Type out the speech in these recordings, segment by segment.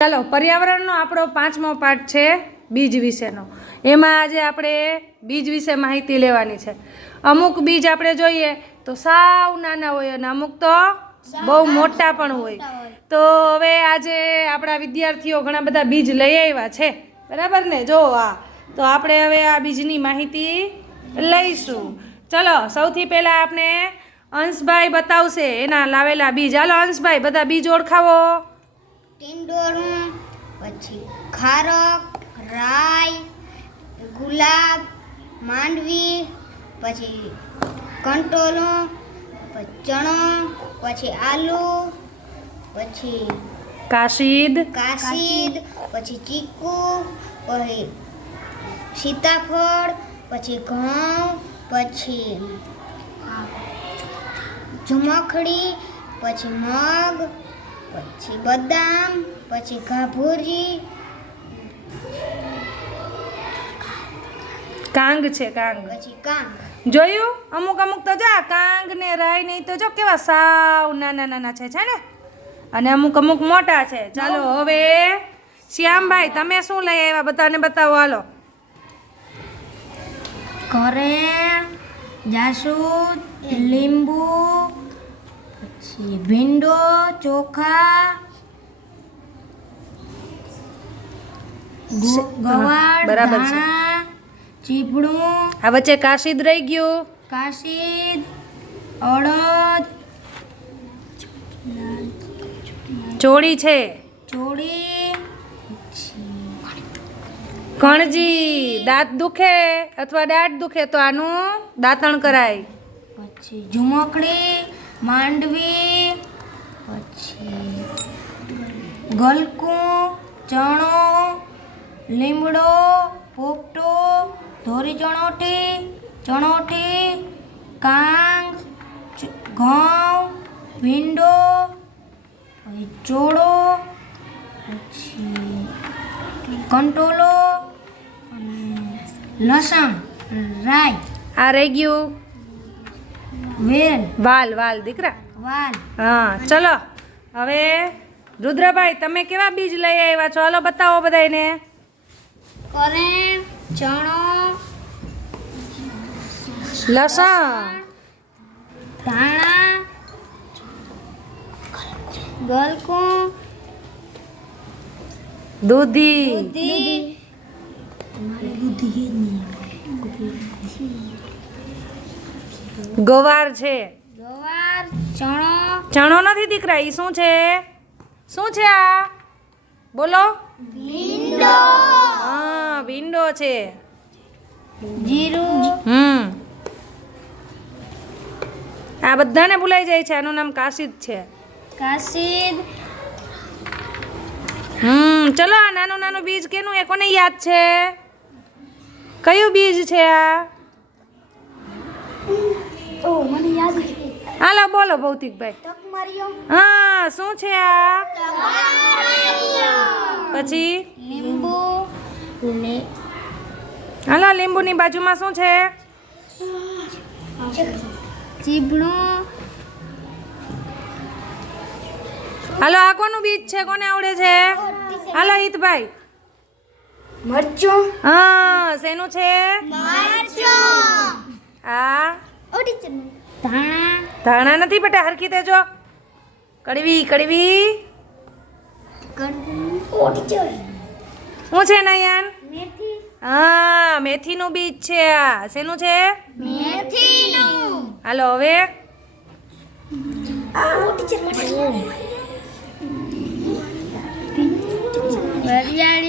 ચાલો, પર્યાવરણનો આપણો 5મો પાઠ છે બીજ વિશેનો. એમાં આજે આપણે બીજ વિશે માહિતી લેવાની છે. અમુક બીજ આપણે જોઈએ તો સાવ નાના હોય અને અમુક તો બહુ મોટા પણ હોય. તો હવે આજે આપણા વિદ્યાર્થીઓ ઘણા બધા બીજ લઈ આવ્યા છે, બરાબર ને? જો આ તો આપણે હવે આ બીજની માહિતી લઈશું. ચલો, સૌથી પહેલાં આપણે અંશભાઈ બતાવશે એના લાવેલા બીજ. હાલો અંશભાઈ, બધા બીજ ઓળખાવો. ટિંડોળું, પછી ખારક, રાઈ, ગુલાબ, માંડવી, પછી કંટોલું, પછી ચણો, પછી આલુ, પછી કાશીદ, પછી ચીકુ, પછી સીતાફળ, પછી ઘઉં, પછી ઝુમખડી, પછી મગ, પછી બદામ, પછી ગાભૂરી, કાંગ છે કાંગ. પછી કાંગ. જોયું? અમુક અમુક તો જા કાંગ ને રાઈ નહીં તો જો કેવા સાવ નાના નાના છે ને, અને અમુક અમુક મોટા છે. ચાલો હવે શ્યામભાઈ, તમે શું લઈ આવ્યા બધાને બતાવો. હાલો. કરેણ, જાસૂદ, લીંબુ, પછી ભીંડો, ચોખા, ગવાર, બરાબર છે. ધાણા, ચીપડું, આ વચ્ચે કાશીદ રહી ગયું. કાશીદ, અડદ, ચોળી છે, ચોળી, કણજી. દાંત દુખે અથવા દાઢ દુખે તો આનું દાંતણ કરાય. પછી ઝુમકડી, માંડવી, પછી ગલકું, ચણો, લીમડો, પોપટો, ધોરી ચણોઠી, કાંગ, ઘઉં, ભીંડો, પછી ચોળો, પછી કંટોલો, અને લસણ, રાઈ, આ રહી ગયું વેલ, વાલ દીકરા. વાલ. હા, ચલો હવે રુદ્રભાઈ, તમે કેવા બીજ લઈ આવ્યા છો? હાલો બતાવો બધાને. કરેણ, ચણો, લસણ, ધાણા, ગલકું, દૂધી, ગવાર છે. ગવાર, ચણો નથી દીકરા. ઈ શું છે? શું છે આ? બોલો. ભીંડો, હા, ભીંડો છે. જીરું, આ બધાને ભૂલાઈ જાય છે. આનું નામ કાશીદ છે. કાશીદ, ચલો, આ નાનું નાનું બીજ કેનું એ કોને યાદ છે? કયું બીજ છે આ? મને યાદ હાલો બોલો ભૌતિકભાઈ. તકમરિયો, હા, શું છે આ? પછી લીંબુ, હાલો, લીંબુની બાજુમાં શું છે? ચીબડું, હાલો, આ કોનું બીજ છે? કોને આવડે છે? હાલો હિતભાઈ. મરચું, હા, શેનું છે આ? ધાણા નથી બેટા, હરખી દેજો. કડવી શું છે નયન? મેથી, હા, મેથીનું બીજ છે આ. શેનું છે? હાલો હવે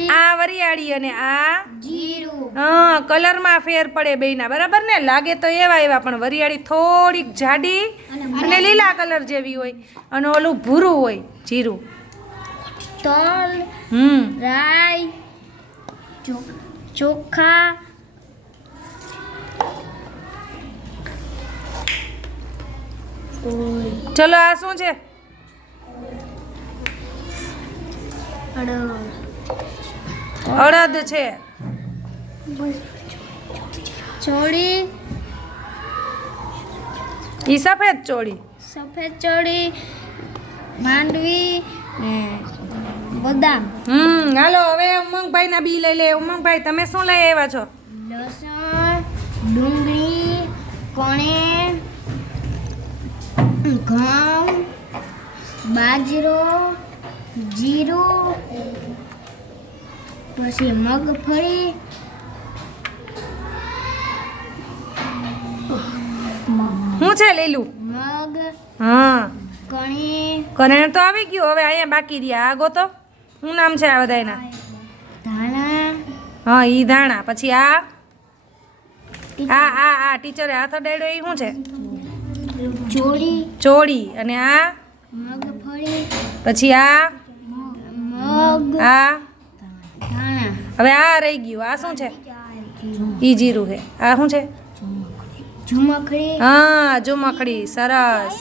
આ વરિયાળી અને આ જીરું, હા, કલરમાં ફેર પડે બેયના, બરાબર ને? લાગે તો એવા પણ વરિયાળી થોડીક જાડી અને લીલા કલર જેવી હોય, અને ઓલું ભૂરું હોય જીરું. તલ, રાઈ, ચોખા, ચલો, આ શું છે? અડદ છે. ચોળી, ઈ સફેદ ચોળી. માંડવી, ને બદામ હાલો હવે ઉમંગભાઈ ના બી લઈ લે. ઉમંગભાઈ તમે શું લઈ આવ્યા છો? લસણ ડુંગળી કણેર ઘઉં બાજરો જીરું પછી મગફળી શું છે લીલું? મગ હા કણેર કનેર તો આવી ગયું. હવે અહીંયા બાકી રહ્યા આ ગોતો. શું નામ છે આ બધાયના? ધાણા હા ઈ ધાણા. પછી આ ટીચરે હાથ અડાડ્યો એ શું છે? ચોળી ચોળી. અને આ મગફળી પછી આ મગ આ ધાણા હવે આ રહી ગયું. આ શું છે? ઈ જીરું છે. આ શું છે? ઝુમખડી હા ઝુમખડી. સરસ.